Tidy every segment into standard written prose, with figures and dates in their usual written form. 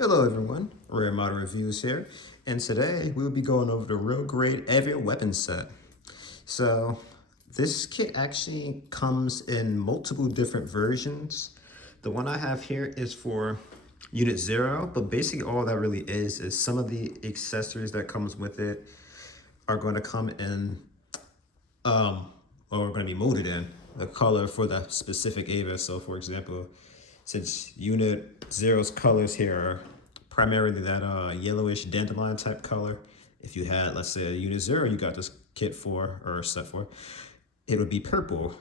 Hello everyone, Rare Model Reviews here, and today we'll be going over the Real Grade Evas weapon set. So this kit actually comes in multiple different versions. The one I have here is for Unit 0, but basically all that really is some of the accessories that comes with it are going to come in, or are going to be molded in the color for the specific Eva. So for example, since Unit Zero's colors here are primarily that yellowish dandelion type color, if you had, let's say, a Unit Zero you got this kit for or set for, it would be purple.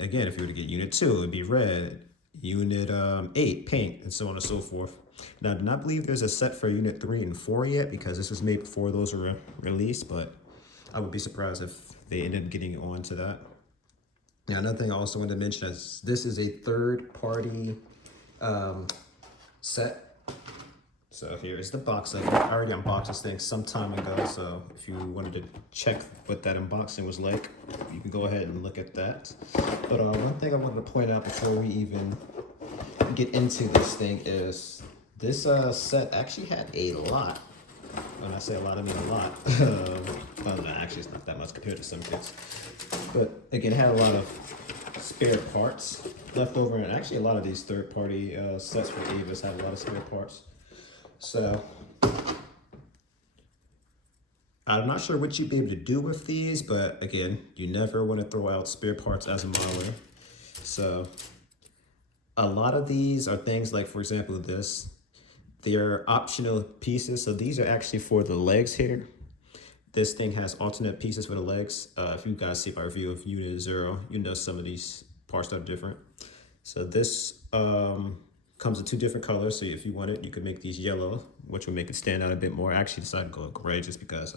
Again, if you were to get Unit 2, it would be red. Unit 8, pink, and so on and so forth. Now, I do not believe there's a set for Unit 3 and 4 yet because this was made before those were released, but I would be surprised if they ended up getting on to that. Now, another thing I also wanted to mention is this is a third-party set. So here is the box. I already unboxed this thing some time ago, so if you wanted to check what that unboxing was like, you can go ahead and look at that. But one thing I wanted to point out before we even get into this thing is this set actually had a lot. When I say a lot, I mean a lot. Well, no, actually it's not that much compared to some kits. But again, it had a lot of spare parts left over, and actually a lot of these third-party sets for Evas had a lot of spare parts. So I'm not sure what you'd be able to do with these, but again, you never want to throw out spare parts as a modeler. So a lot of these are things like, for example, this. They're optional pieces. So these are actually for the legs here. This thing has alternate pieces for the legs. If you guys see my review of Unit 0, you know some of these parts are different. So this comes in two different colors. So if you want it, you could make these yellow, which will make it stand out a bit more. I actually decided to go gray just because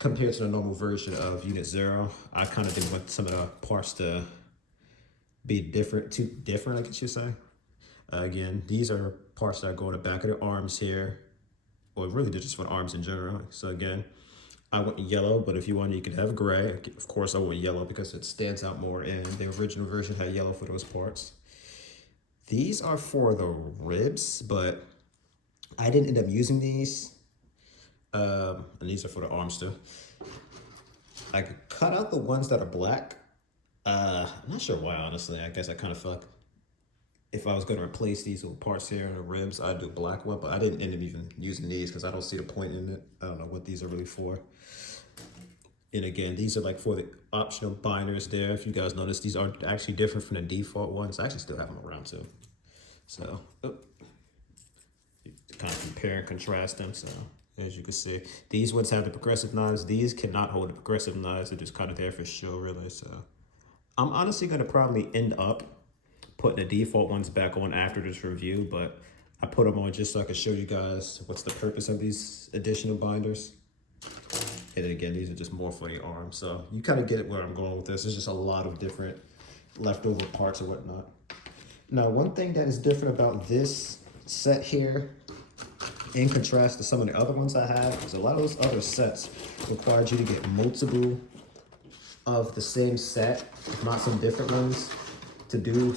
compared to the normal version of Unit 0, I kind of didn't want some of the parts to be different, too different, I guess you say. Again, these are parts that go in the back of the arms here, or really just for the arms in general. So again, I went yellow, but if you want, you could have gray. Of course, I went yellow because it stands out more, and the original version had yellow for those parts. These are for the ribs, but I didn't end up using these. And these are for the arms too. I could cut out the ones that are black. I'm not sure why, honestly. I guess I kind of felt like if I was going to replace these little parts here in the ribs, I'd do a black one, but I didn't end up even using these because I don't see the point in it. I don't know what these are really for. And again, these are like for the optional binders there. If you guys notice, these are actually different from the default ones. I actually still have them around too. So, to kind of compare and contrast them. So, as you can see, these ones have the progressive knives. These cannot hold the progressive knives. They're just kind of there for show, really. So, I'm honestly going to probably end up putting the default ones back on after this review, but I put them on just so I can show you guys what's the purpose of these additional binders. And then again, these are just more for the arm. So you kind of get where I'm going with this. There's just a lot of different leftover parts or whatnot. Now, one thing that is different about this set here, in contrast to some of the other ones I have, is a lot of those other sets required you to get multiple of the same set, if not some different ones, to do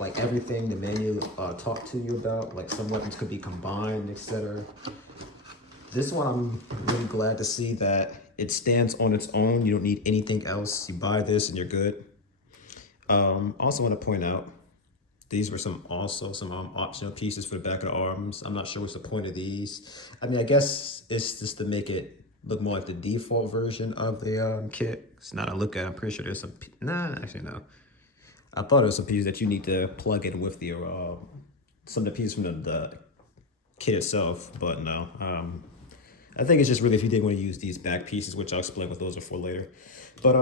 like everything the manual talked to you about. Like some weapons could be combined, etc. This one, I'm really glad to see that it stands on its own. You don't need anything else. You buy this and you're good. Also want to point out, these were some optional pieces for the back of the arms. I'm not sure what's the point of these. I mean, I guess it's just to make it look more like the default version of the kit. It's not a look at. I'm pretty sure there's some. Nah, actually no. I thought it was a piece that you need to plug in with the some of the pieces from the kit itself, but no. I think it's just really if you did want to use these back pieces, which I'll explain what those are for later. But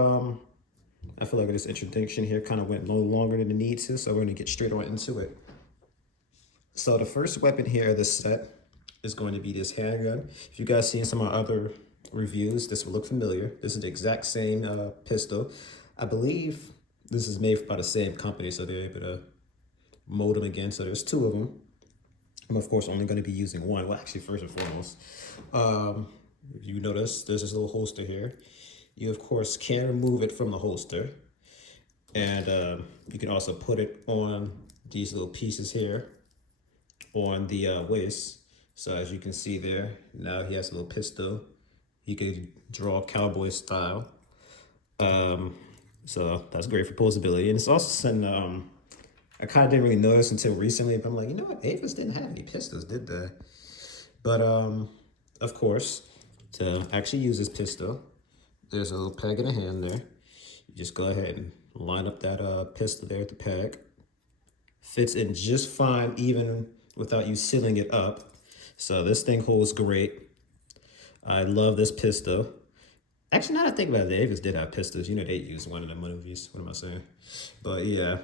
I feel like this introduction here kind of went a little longer than it needs to, so we're going to get straight on into it. So the first weapon here of this set is going to be this handgun. If you guys seen some of my other reviews, this will look familiar. This is the exact same pistol. I believe this is made by the same company, so they're able to mold them again. So there's two of them. I'm, of course, only going to be using one. Well, actually, first and foremost, if you notice, there's this little holster here. You, of course, can remove it from the holster. And you can also put it on these little pieces here on the waist. So as you can see there, now he has a little pistol. He could draw cowboy style. So that's great for posability. And it's also something I kind of didn't really notice until recently, but I'm like, you know what? Evas didn't have any pistols, did they? But of course, to actually use this pistol, there's a little peg in the hand there. You just go ahead and line up that pistol there at the peg. Fits in just fine, even without you sealing it up. So this thing holds great. I love this pistol. Actually, now that I think about it, the Evas did have pistols. You know, they used one in the movies. What am I saying? But yeah,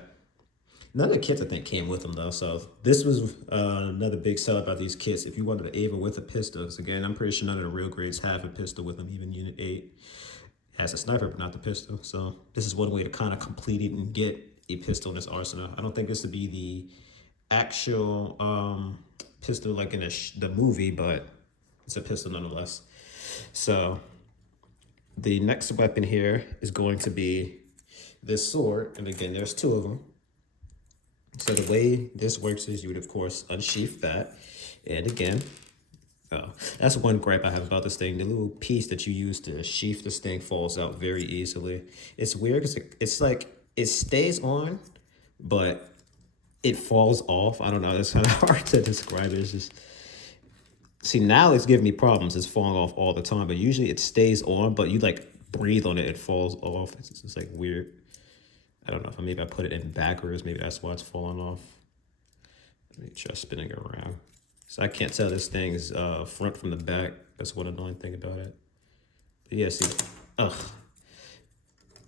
none of the kits I think came with them though. So this was another big sell about these kits. If you wanted an Eva with a pistol, again, I'm pretty sure none of the real grades have a pistol with them. Even Unit 8 has a sniper, but not the pistol. So this is one way to kind of complete it and get a pistol in this arsenal. I don't think this would be the actual pistol like in the movie, but it's a pistol nonetheless. So the next weapon here is going to be this sword. And again, there's two of them. So the way this works is you would, of course, unsheath that. And again, that's one gripe I have about this thing. The little piece that you use to sheath this thing falls out very easily. It's weird because it's like it stays on, but it falls off. I don't know. It's kind of hard to describe it. It's just, see, now it's giving me problems. It's falling off all the time, but usually it stays on, but you like breathe on it, it falls off. It's like weird. I don't know if maybe I put it in backwards. Maybe that's why it's falling off. Let me try spinning it around. So I can't tell this thing's front from the back. That's one annoying thing about it. But yeah, see,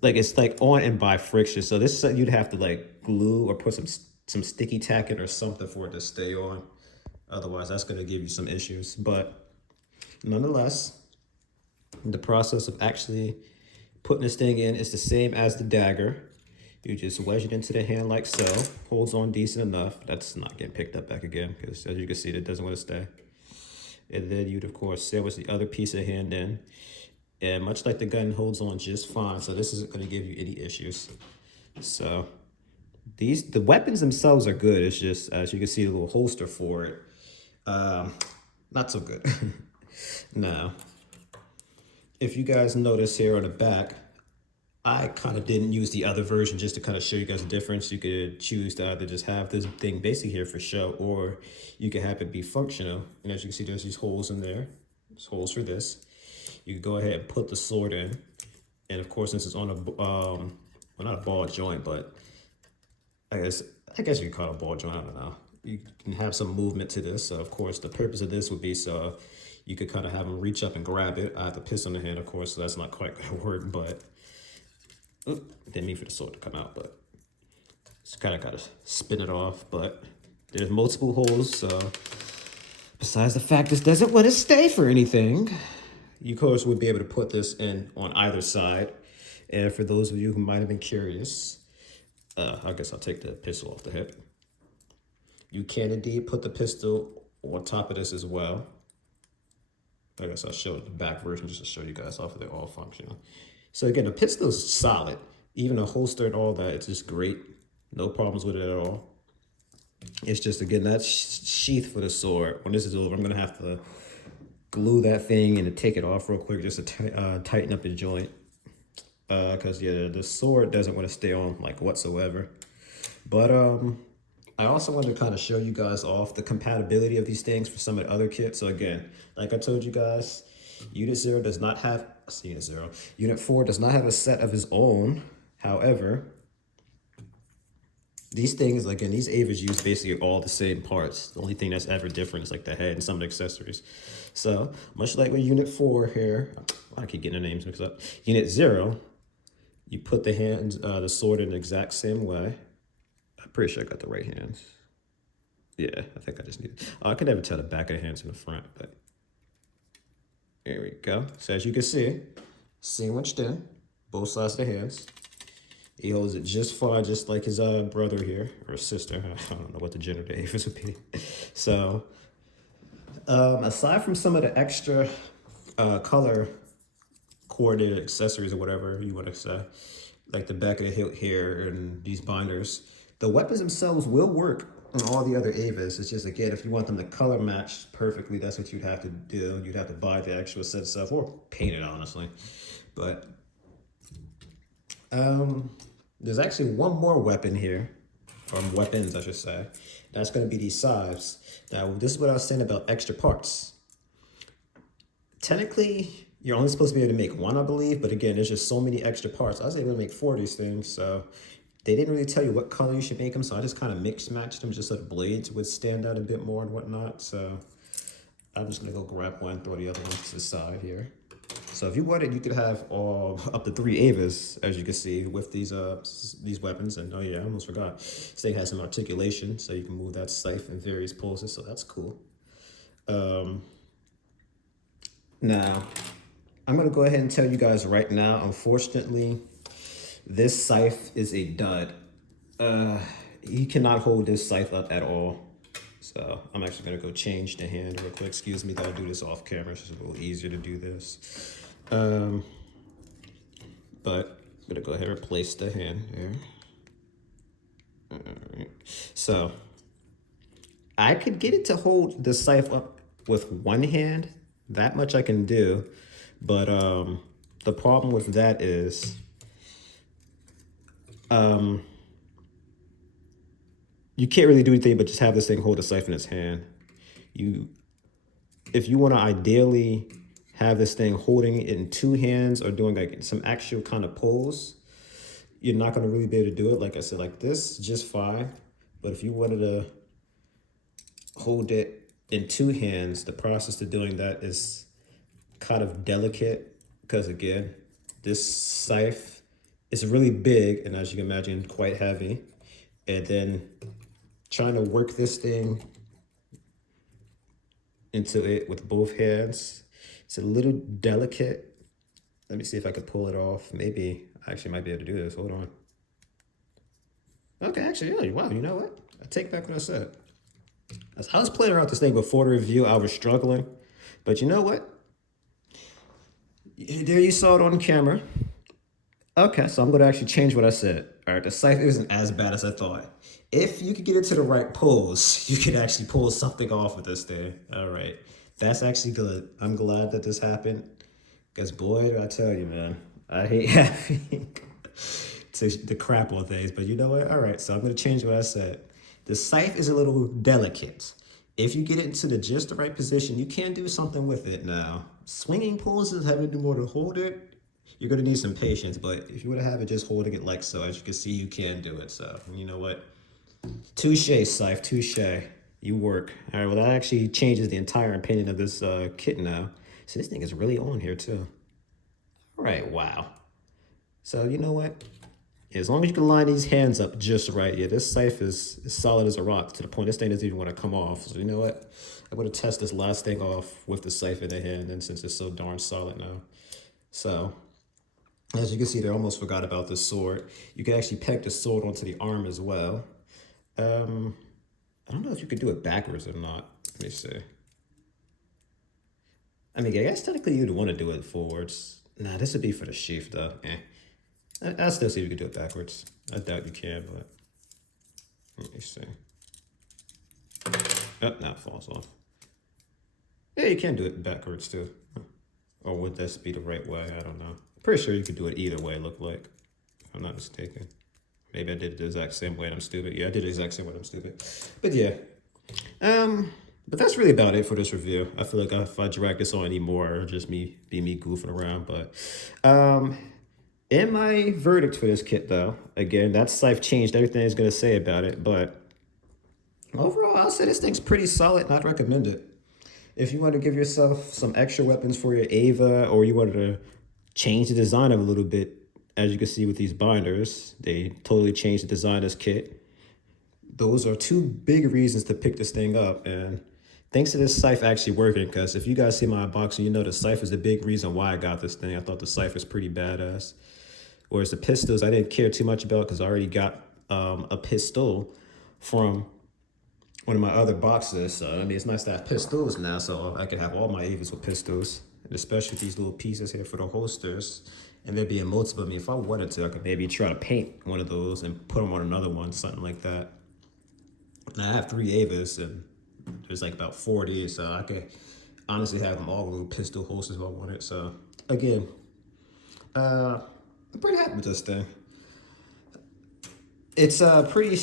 like it's like on and by friction. So this you'd have to like glue or put some sticky tack in or something for it to stay on. Otherwise, that's going to give you some issues. But nonetheless, the process of actually putting this thing in is the same as the dagger. You just wedge it into the hand like so. Holds on decent enough. That's not getting picked up back again because as you can see, it doesn't want to stay. And then you'd, of course, sandwich the other piece of hand in. And much like the gun, holds on just fine. So this isn't going to give you any issues. So the weapons themselves are good. It's just, as you can see, the little holster for it. Not so good. Now, if you guys notice here on the back, I kind of didn't use the other version just to kind of show you guys the difference. You could choose to either just have this thing basically here for show, or you could have it be functional. And as you can see, there's these holes in there. There's holes for this. You can go ahead and put the sword in. And of course, this is on a, well, not a ball joint, but I guess you could call it a ball joint, I don't know. You can have some movement to this. So of course, the purpose of this would be so you could kind of have them reach up and grab it. I have the pistol in the hand, of course, so that's not quite gonna work, but didn't mean for the sword to come out, but just kind of gotta spin it off. But there's multiple holes, so besides the fact this doesn't want to stay for anything, you of course would be able to put this in on either side. And for those of you who might have been curious, I guess I'll take the pistol off the hip. You can indeed put the pistol on top of this as well. I guess I'll show the back version just to show you guys off of they're all functional. So again, the pistol is solid. Even the holster and all that, it's just great. No problems with it at all. It's just, again, that sheath for the sword. When this is over, I'm gonna have to glue that thing and to take it off real quick just to tighten up the joint. Because yeah, the sword doesn't want to stay on like whatsoever. But I also wanted to kind of show you guys off the compatibility of these things for some of the other kits. So again, like I told you guys, Unit 0 does not have, Unit 4 does not have a set of his own. However, these things, again, these Evas use basically all the same parts. The only thing that's ever different is like the head and some of the accessories. So much like with Unit 4 here, I keep getting the names mixed up. Unit 0, you put the hands, the sword in the exact same way. I'm pretty sure I got the right hands. Yeah, I think I just need it. I can never tell the back of the hands from the front, but there we go. So as you can see, sandwiched in, both sides of the hands. He holds it just fine, just like his brother here, or sister. I don't know what the gender of the Evas would be. So, aside from some of the extra color coordinated accessories or whatever you want to say, like the back of the hilt here and these binders, the weapons themselves will work and all the other Evas. It's just, again, if you want them to color match perfectly, that's what you'd have to do. You'd have to buy the actual set stuff or paint it, honestly. But there's actually one more weapon here, or weapons, I should say. That's going to be these scythes. Now, this is what I was saying about extra parts. Technically, you're only supposed to be able to make one, I believe, but again, there's just so many extra parts. I was able to make 4 of these things, so they didn't really tell you what color you should make them, so I just kind of mix matched them just so the blades would stand out a bit more and whatnot. So I'm just gonna go grab one, throw the other one to the side here. So if you wanted, you could have all up to 3 Evas, as you can see, with these weapons. And oh yeah, I almost forgot. This thing has some articulation, so you can move that scythe in various poses, so that's cool. Now, I'm gonna go ahead and tell you guys right now, unfortunately, this scythe is a dud. You cannot hold this scythe up at all. So I'm actually gonna go change the hand real quick. Excuse me that I do this off camera. It's just a little easier to do this. But I'm gonna go ahead and replace the hand there. All right. So I could get it to hold the scythe up with one hand. That much I can do. But the problem with that is you can't really do anything but just have this thing hold a scythe in its hand. If you want to ideally have this thing holding it in 2 hands or doing like some actual kind of pose, you're not going to really be able to do it. Like I said, like this, just fine. But if you wanted to hold it in 2 hands, the process to doing that is kind of delicate because, again, this scythe is really big and, as you can imagine, quite heavy. And then trying to work this thing into it with both hands, it's a little delicate. Let me see if I can pull it off. Maybe I actually might be able to do this. Hold on. Okay, actually, yeah, wow, you know what? I take back what I said. As I was playing around with this thing before the review, I was struggling. But you know what? There you saw it on camera. Okay, so I'm going to actually change what I said. All right, the scythe isn't as bad as I thought. If you could get into the right pose, you could actually pull something off with this thing. All right, that's actually good. I'm glad that this happened. Because boy, I tell you, man, I hate having to crap on things. But you know what? All right, so I'm going to change what I said. The scythe is a little delicate. If you get it into just the right position, you can do something with it now. Swinging poses, having to do more to hold it, you're going to need some patience. But if you were to have it just holding it like so, as you can see, you can do it. So, you know what? Touche, scythe, touche. You work. All right, well, that actually changes the entire opinion of this kit now. So this thing is really on here, too. All right, wow. So, you know what? As long as you can line these hands up just right, yeah, this scythe is solid as a rock to the point this thing doesn't even want to come off. So you know what? I'm going to test this last thing off with the scythe in the hand, and since it's so darn solid now. So, as you can see, they almost forgot about this sword. You can actually peg the sword onto the arm as well. I don't know if you could do it backwards or not. Let me see. I mean, I guess technically you'd want to do it forwards. Nah, this would be for the sheath, though. I'll still see if you can do it backwards. I doubt you can, but let me see. Oh, now it falls off. Yeah, you can do it backwards too. Or would this be the right way? I don't know. Pretty sure you could do it either way, look like. If I'm not mistaken. Maybe I did it the exact same way and I'm stupid. Yeah, I did the exact same way and I'm stupid. But yeah. But that's really about it for this review. I feel like if I drag this on anymore, it'll just me goofing around. But in my verdict for this kit, though, again, that scythe changed everything I was going to say about it. But overall, I'll say this thing's pretty solid and I'd recommend it. If you want to give yourself some extra weapons for your Eva, or you wanted to change the design of it a little bit, as you can see with these binders, they totally changed the design of this kit. Those are 2 big reasons to pick this thing up. And thanks to this scythe actually working, because if you guys see my unboxing, you know the scythe is a big reason why I got this thing. I thought the scythe was pretty badass. Whereas the pistols, I didn't care too much about because I already got a pistol from one of my other boxes. So, I mean, it's nice to have pistols now, so I can have all my Evas with pistols. And especially these little pieces here for the holsters. And there being multiple. I mean, if I wanted to, I could maybe try to paint one of those and put them on another one, something like that. And I have 3 Evas, and there's like about 40, so I could honestly have them all little pistol holsters if I wanted. So again, I'm pretty happy with this thing. It's pretty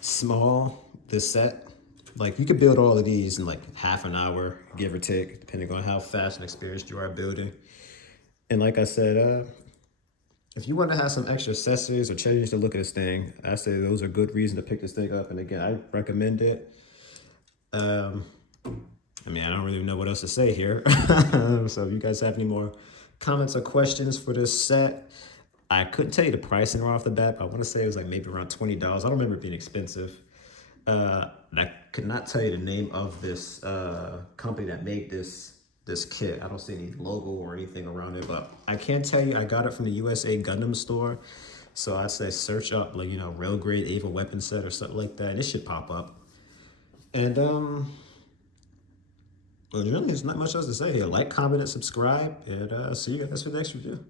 small, this set. Like you could build all of these in like half an hour, give or take, depending on how fast and experienced you are building. And like I said, if you want to have some extra accessories or changes to look at this thing, I say those are good reasons to pick this thing up. And again, I recommend it. I mean, I don't really know what else to say here. So if you guys have any more comments or questions for this set, I couldn't tell you the pricing right off the bat, but I want to say it was like maybe around $20. I don't remember it being expensive. And I could not tell you the name of this company that made this kit. I don't see any logo or anything around it, but I can tell you I got it from the USA Gundam store. So I'd say search up like, you know, Real Grade Eva weapon set or something like that, and it should pop up. And well, generally, there's not much else to say here. Like, comment, and subscribe, and see you guys for the next review.